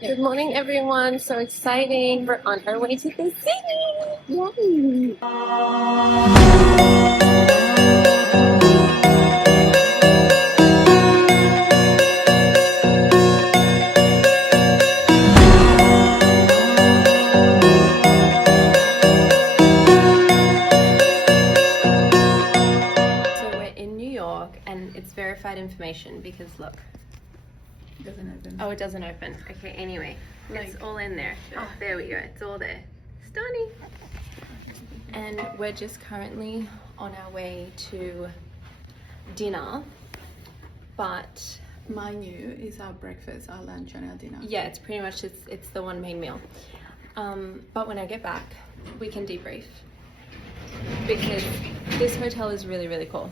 Good morning, everyone. So exciting. We're on our way to the city. Yay. So we're in New York and it's verified information because look. It doesn't open. Oh, it doesn't open. Okay, anyway. It's all in there. Oh, there we go. It's all there. Stunning. And we're just currently on our way to dinner. But My new is our breakfast, our lunch, and our dinner. yeah, it's pretty much it's the one main meal. But when I get back, we can debrief because this hotel is really, really cool.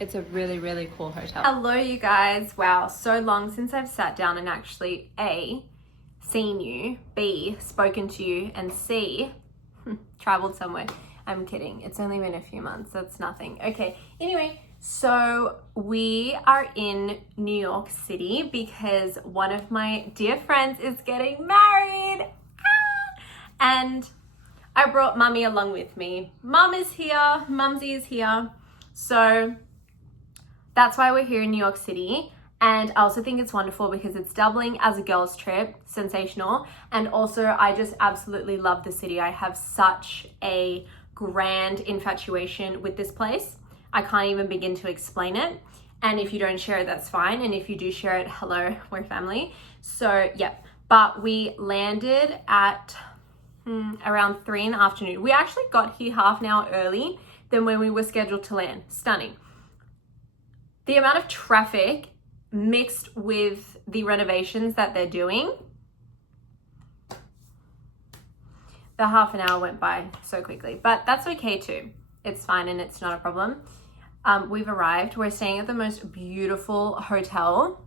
It's a really, really cool hotel. Hello, you guys. Wow, so long since I've sat down and actually A, seen you, B, spoken to you, and C, traveled somewhere. I'm kidding. It's only been a few months. That's nothing. Okay. Anyway, so we are in New York City because one of my dear friends is getting married. And I brought Mummy along with me. Mum is here. Mumsy is here. So that's why we're here in New York City. And I also think it's wonderful because it's doubling as a girls trip. Sensational. And also I just absolutely love the city. I have such a grand infatuation with this place. I can't even begin to explain it. And if you don't share it, that's fine. And if you do share it, hello, we're family. So yeah, but we landed at around 3 in the afternoon. We actually got here half an hour early than when we were scheduled to land. Stunning. The amount of traffic mixed with the renovations that they're doing, the half an hour went by so quickly, but that's okay too. It's fine and it's not a problem. We've arrived. We're staying at the most beautiful hotel.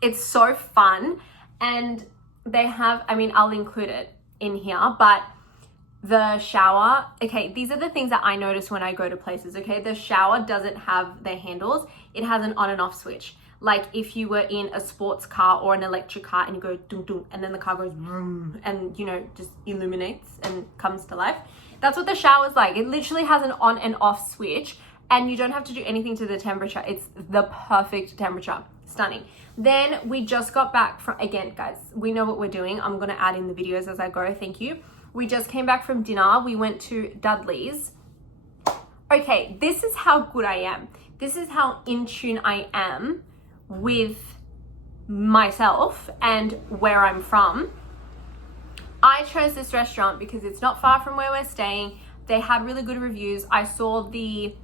It's so fun, and they have, I mean, I'll include it in here, but the shower, okay, these are the things that I notice when I go to places, okay? The shower doesn't have the handles. It has an on and off switch. Like if you were in a sports car or an electric car and you go dum dum and then the car goes vroom and, you know, just illuminates and comes to life. That's what the shower's like. It literally has an on and off switch and you don't have to do anything to the temperature. It's the perfect temperature. Stunning. Then we just got back from, again, guys, we know what we're doing. I'm going to add in the videos as I go. Thank you. We just came back from dinner. We went to Dudley's. Okay, this is how good I am. This is how in tune I am with myself and where I'm from. I chose this restaurant because it's not far from where we're staying. They had really good reviews. I saw the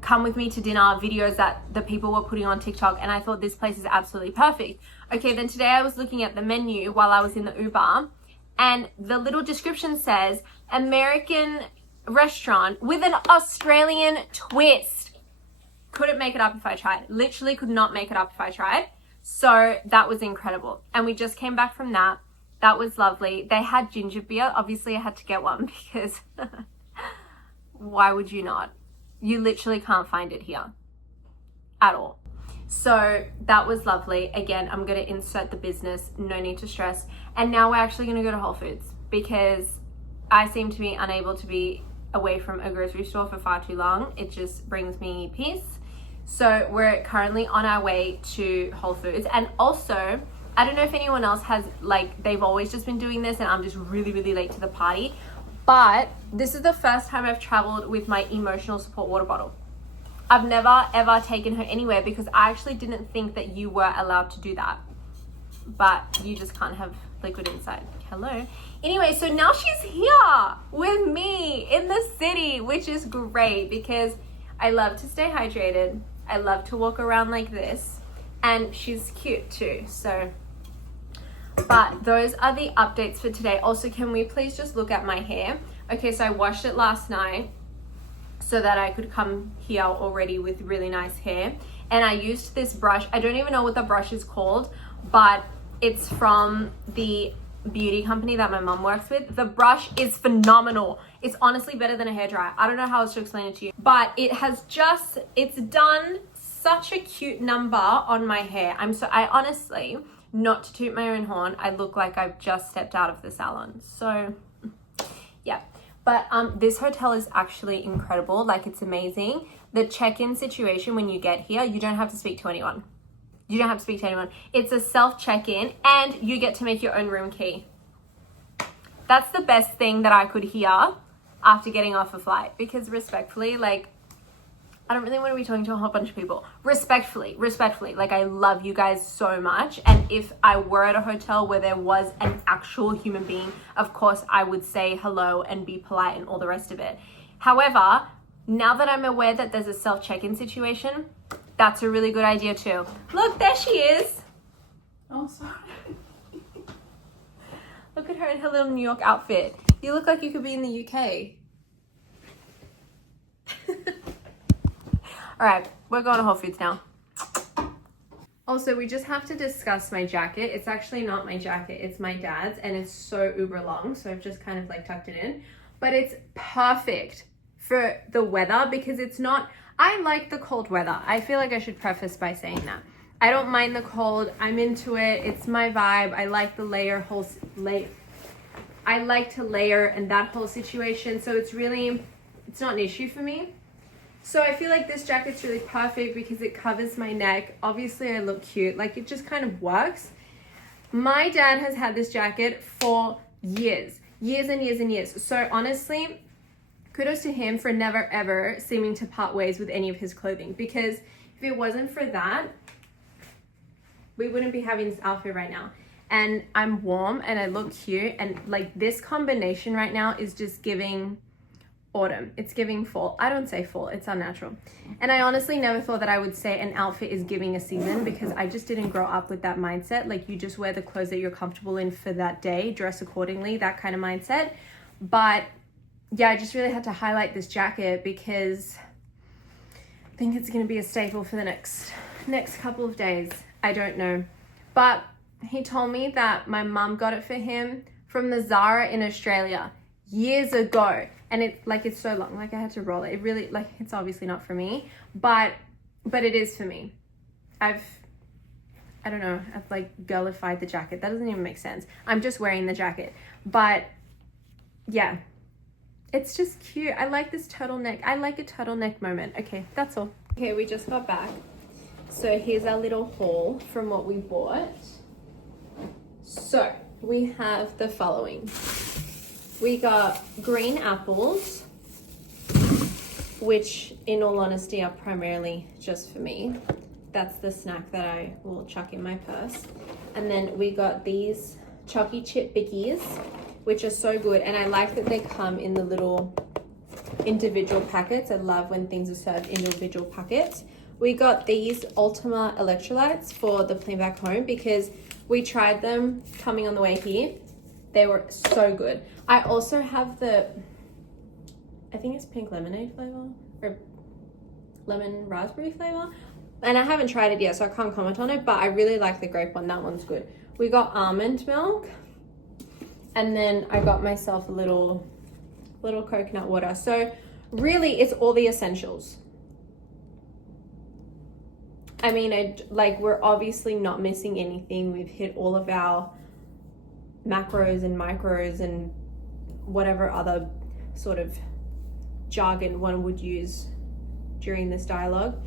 come with me to dinner videos that the people were putting on TikTok and I thought this place is absolutely perfect. Okay, then today I was looking at the menu while I was in the Uber and the little description says American restaurant with an Australian twist. Couldn't make it up if I tried. Literally could not make it up if I tried. So that was incredible. And we just came back from that. That was lovely. They had ginger beer. Obviously I had to get one because why would you not? You literally can't find it here at all. So that was lovely. Again, I'm going to insert the business. No need to stress. And now we're actually going to go to Whole Foods because I seem to be unable to be away from a grocery store for far too long. It just brings me peace. So we're currently on our way to Whole Foods. And also, I don't know if anyone else has, like, they've always just been doing this and I'm just really, really late to the party. But this is the first time I've traveled with my emotional support water bottle. I've never ever taken her anywhere because I actually didn't think that you were allowed to do that. But you just can't have liquid inside. Hello. Anyway, so now she's here with me in the city, which is great because I love to stay hydrated. I love to walk around like this. And she's cute too, so. But those are the updates for today. Also, can we please just look at my hair? Okay, so I washed it last night so that I could come here already with really nice hair. And I used this brush. I don't even know what the brush is called, but it's from the beauty company that my mom works with. The brush is phenomenal. It's honestly better than a hairdryer. I don't know how else to explain it to you, but it's done such a cute number on my hair. I honestly not to toot my own horn, I look like I've just stepped out of the salon. So yeah, but this hotel is actually incredible. Like, it's amazing. The check-in situation when you get here, you don't have to speak to anyone. You don't have to speak to anyone. It's a self check-in and you get to make your own room key. That's the best thing that I could hear after getting off a flight, because respectfully, like, I don't really want to be talking to a whole bunch of people. Respectfully, like, I love you guys so much. And if I were at a hotel where there was an actual human being, of course, I would say hello and be polite and all the rest of it. However, now that I'm aware that there's a self-check-in situation, that's a really good idea too. Look, there she is. Oh, sorry. Look at her in her little New York outfit. You look like you could be in the UK. All right, we're going to Whole Foods now. Also, we just have to discuss my jacket. It's actually not my jacket, it's my dad's, and it's so uber long, so I've just kind of like tucked it in. But it's perfect for the weather because it's not, I like the cold weather. I feel like I should preface by saying that. I don't mind the cold, I'm into it, it's my vibe. I like the I like to layer and that whole situation, so it's not an issue for me. So I feel like this jacket's really perfect because it covers my neck. Obviously, I look cute. Like, it just kind of works. My dad has had this jacket for years and years and years. So honestly, kudos to him for never ever seeming to part ways with any of his clothing, because if it wasn't for that, we wouldn't be having this outfit right now. And I'm warm and I look cute, and like, this combination right now is just giving autumn. It's giving fall. I don't say fall, it's unnatural. And I honestly never thought that I would say an outfit is giving a season, because I just didn't grow up with that mindset. Like, you just wear the clothes that you're comfortable in for that day, dress accordingly, that kind of mindset. But yeah, I just really had to highlight this jacket because I think it's going to be a staple for the next couple of days. I don't know. But he told me that my mum got it for him from the Zara in Australia years ago. And it's so long, like, I had to roll it. It really, like, it's obviously not for me, but it is for me. I don't know, I've like girlified the jacket. That doesn't even make sense. I'm just wearing the jacket. But yeah, it's just cute. I like this turtleneck. I like a turtleneck moment. Okay, that's all. Okay, we just got back. So here's our little haul from what we bought. So we have the following. We got green apples, which in all honesty are primarily just for me. That's the snack that I will chuck in my purse. And then we got these Chucky Chip Bickies, which are so good. And I like that they come in the little individual packets. I love when things are served in individual packets. We got these Ultima electrolytes for the plane back home because we tried them coming on the way here. They were so good. I also have I think it's pink lemonade flavor or lemon raspberry flavor. And I haven't tried it yet, so I can't comment on it, but I really like the grape one. That one's good. We got almond milk. And then I got myself a little coconut water. So really, it's all the essentials. I mean, we're obviously not missing anything. We've hit all of our macros and micros and whatever other sort of jargon one would use during this dialogue.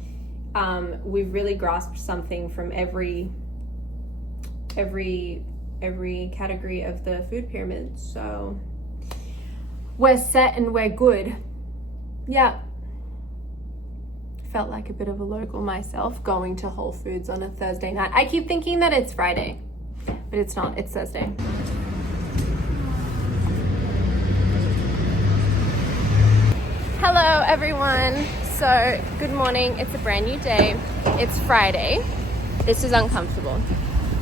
We've really grasped something from every category of the food pyramid. So we're set and we're good. Yeah. Felt like a bit of a local myself going to Whole Foods on a Thursday night. I keep thinking that it's Friday, but it's not, it's Thursday. Hello everyone. So good morning, it's a brand new day. It's Friday. This is uncomfortable.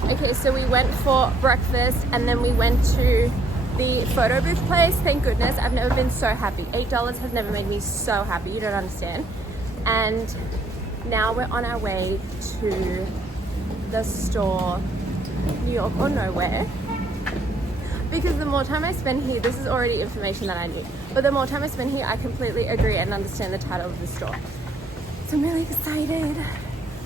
Okay, so we went for breakfast and then we went to the photo booth place. Thank goodness, I've never been so happy. $8 has never made me so happy, you don't understand. And now we're on our way to the store, New York or nowhere, because the more time I spend here, this is already information that I knew, but the more time I spend here, I completely agree and understand the title of the store. So I'm really excited.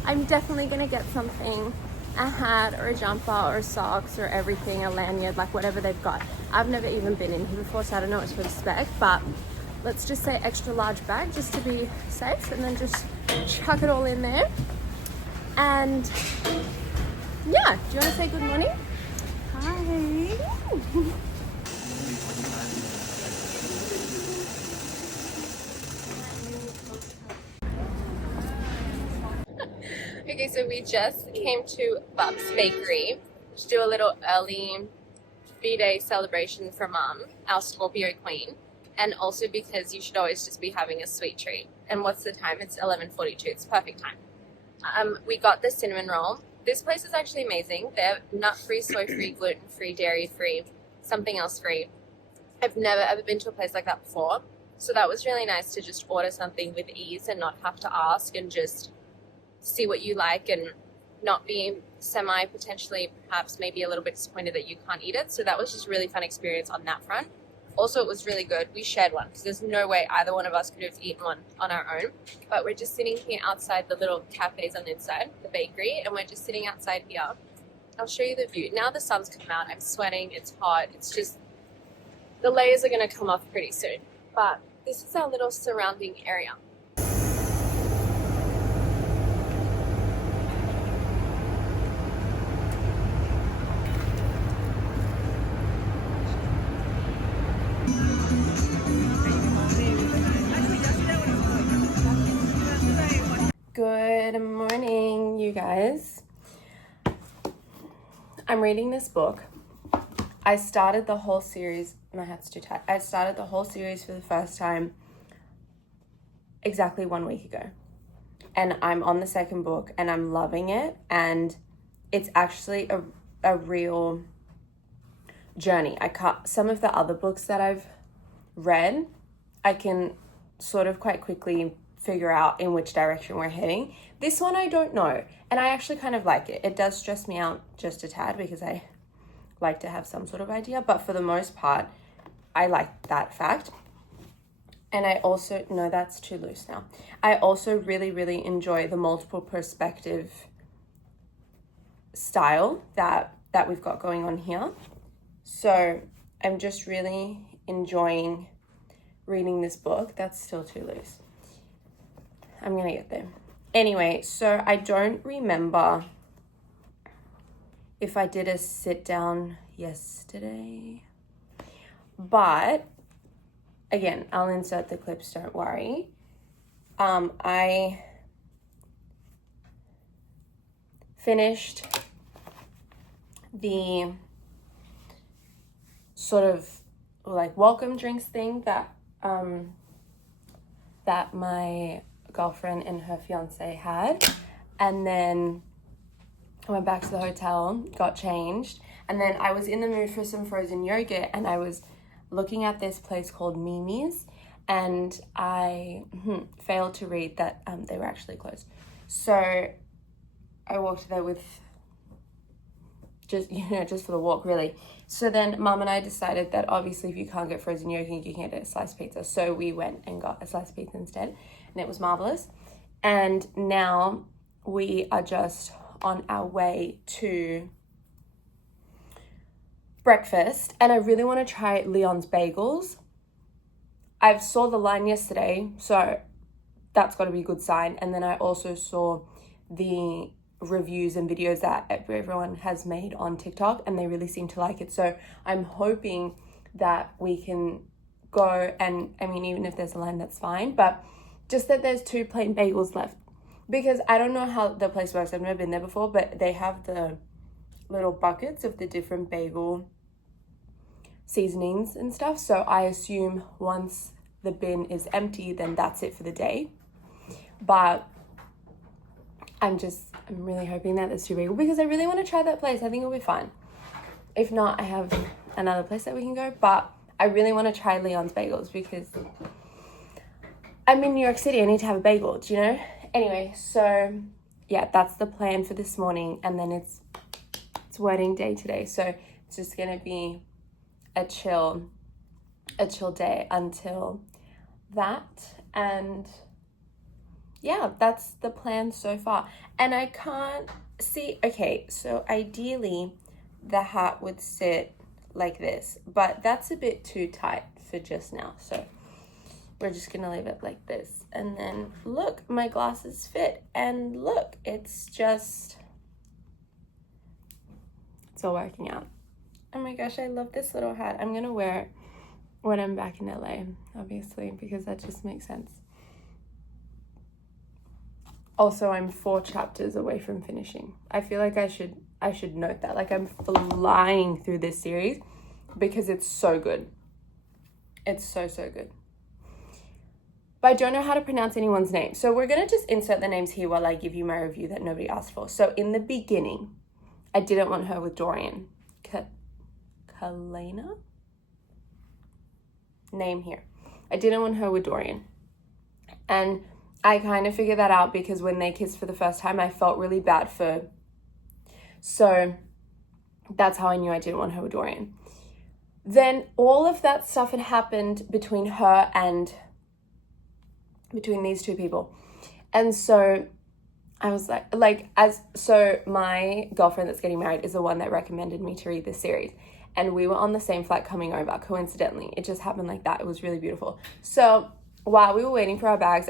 I'm definitely gonna get something a hat or a jumper or socks or everything, a lanyard, like whatever they've got. I've never even been in here before, so I don't know what to expect, but let's just say extra large bag just to be safe, and then just chuck it all in there. And yeah, do you want to say good morning? Hi. Okay, so we just came to Bub's Bakery to do a little early B-Day celebration for Mum, our Scorpio queen, and also because you should always just be having a sweet treat. And what's the time? It's 11:42. It's perfect time. We got the cinnamon roll. This place is actually amazing. They're nut-free, soy-free, gluten-free, dairy-free, something else free. I've never ever been to a place like that before, so that was really nice to just order something with ease and not have to ask and just see what you like and not be potentially perhaps maybe a little bit disappointed that you can't eat it. So that was just a really fun experience on that front. Also, it was really good. We shared one because there's no way either one of us could have eaten one on our own. But we're just sitting here outside the little cafes on the inside, the bakery, and we're just sitting outside here. I'll show you the view. Now the sun's come out. I'm sweating. It's hot. It's just, the layers are going to come off pretty soon. But this is our little surrounding area. Good morning, you guys. I'm reading this book. I started the whole series, my hat's too tight. I started the whole series for the first time exactly 1 week ago. And I'm on the second book and I'm loving it. And it's actually a real journey. Some of the other books that I've read, I can sort of quite quickly figure out in which direction we're heading. This one I don't know, and I actually kind of like it. It does stress me out just a tad because I like to have some sort of idea, but for the most part I like that fact. And I also, no, that's too loose now. I also really enjoy the multiple perspective style that we've got going on here. So I'm just really enjoying reading this book. That's still too loose. I'm gonna get there. Anyway, so I don't remember if I did a sit down yesterday, but again, I'll insert the clips, don't worry. I finished the sort of like welcome drinks thing that my girlfriend and her fiance had, and then I went back to the hotel, got changed, and then I was in the mood for some frozen yogurt, and I was looking at this place called Mimi's, and I failed to read that they were actually closed. So I walked there with just for the walk, really. So then Mum and I decided that obviously if you can't get frozen yogurt, you can get a sliced pizza. So we went and got a sliced pizza instead, and it was marvelous. And now we are just on our way to breakfast, and I really want to try Leon's Bagels. I saw the line yesterday, so that's got to be a good sign. And then I also saw the reviews and videos that everyone has made on TikTok, and they really seem to like it. So I'm hoping that we can go, and I mean, even if there's a line, that's fine, but just that there's 2 plain bagels left, because I don't know how the place works. I've never been there before, but they have the little buckets of the different bagel seasonings and stuff. So I assume once the bin is empty, then that's it for the day. But I'm really hoping that there's 2 bagels, because I really want to try that place. I think it'll be fun. If not, I have another place that we can go, but I really want to try Leon's Bagels because I'm in New York City. I need to have a bagel, do you know? Anyway, so yeah, that's the plan for this morning, and then it's wedding day today, so it's just gonna be a chill day until that. And yeah, that's the plan so far. And I can't See, okay, so ideally the hat would sit like this, but that's a bit too tight for just now. So we're just gonna leave it like this. And then look, my glasses fit. And look, it's all working out. Oh my gosh, I love this little hat. I'm gonna wear it when I'm back in LA, obviously, because that just makes sense. Also, I'm 4 chapters away from finishing. I feel like I should note that. Like, I'm flying through this series because it's so good. It's so good. But I don't know how to pronounce anyone's name. So we're going to just insert the names here while I give you my review that nobody asked for. So in the beginning, I didn't want her with Dorian. Kalena? Name here. I didn't want her with Dorian. And I kind of figured that out because when they kissed for the first time, I felt really bad for... So that's how I knew I didn't want her with Dorian. Then all of that stuff had happened between her and... between these two people. And so I was so my girlfriend that's getting married is the one that recommended me to read this series. And we were on the same flight coming over, coincidentally. It just happened like that. It was really beautiful. So while we were waiting for our bags,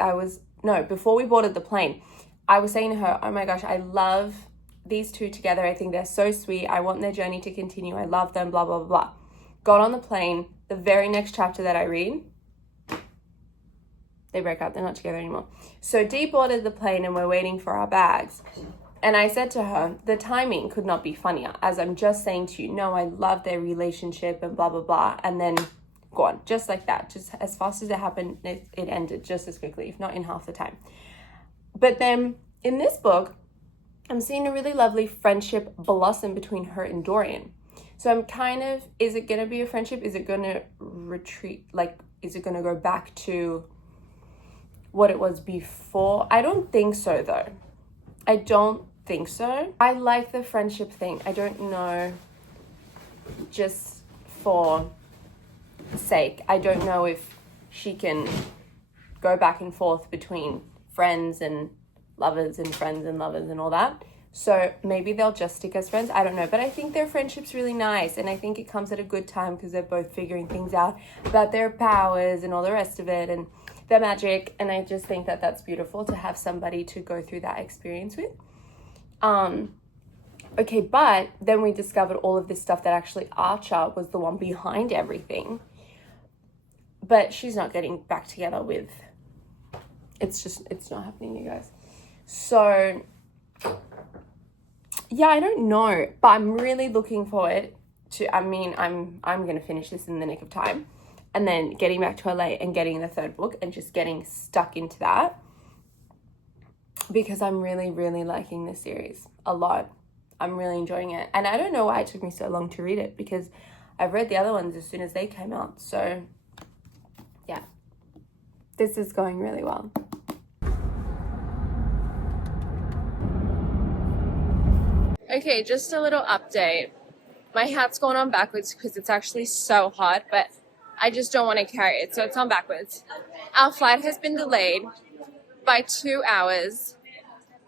before we boarded the plane, I was saying to her, oh my gosh, I love these two together. I think they're so sweet. I want their journey to continue. I love them, blah, blah, blah, blah. Got on the plane. The very next chapter that I read, they break up. They're not together anymore. So deboarded the plane and we're waiting for our bags. And I said to her, the timing could not be funnier, as I'm just saying to you, no, I love their relationship and blah, blah, blah. And then gone, just like that. Just as fast as it happened, it ended just as quickly, if not in half the time. But then in this book, I'm seeing a really lovely friendship blossom between her and Dorian. So I'm kind of, is it going to be a friendship? Is it going to retreat? Like, is it going to go back to what it was before? I don't think so, though. I don't think so. I like the friendship thing. I don't know, just for sake. I don't know if she can go back and forth between friends and lovers and friends and lovers and all that. So maybe they'll just stick as friends. I don't know. But I think their friendship's really nice. And I think it comes at a good time because they're both figuring things out about their powers and all the rest of it and their magic. And I just think that that's beautiful to have somebody to go through that experience with. Okay, but then we discovered all of this stuff that actually Archer was the one behind everything. But she's not getting back together with... It's not happening, you guys. So... yeah, I don't know, but I'm really looking forward to, I'm going to finish this in the nick of time and then getting back to LA and getting the 3rd book and just getting stuck into that because I'm really, really liking this series a lot. I'm really enjoying it. And I don't know why it took me so long to read it because I've read the other ones as soon as they came out. So yeah, this is going really well. Okay, just a little update. My hat's going on backwards because it's actually so hot, but I just don't want to carry it, so it's on backwards. Our flight has been delayed by 2 hours.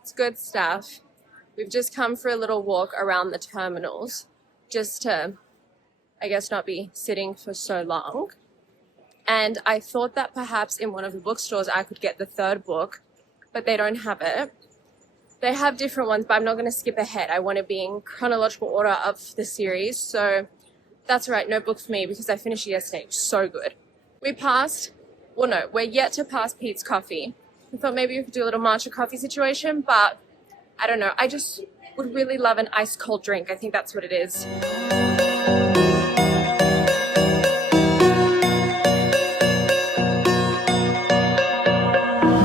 It's good stuff. We've just come for a little walk around the terminals just to, I guess, not be sitting for so long. And I thought that perhaps in one of the bookstores I could get the 3rd book, but they don't have it. They have different ones, but I'm not going to skip ahead. I want to be in chronological order of the series. So that's right, no book for me because I finished it yesterday. It was so good. We're yet to pass Pete's Coffee. I thought maybe we could do a little matcha coffee situation, but I don't know. I just would really love an ice cold drink. I think that's what it is.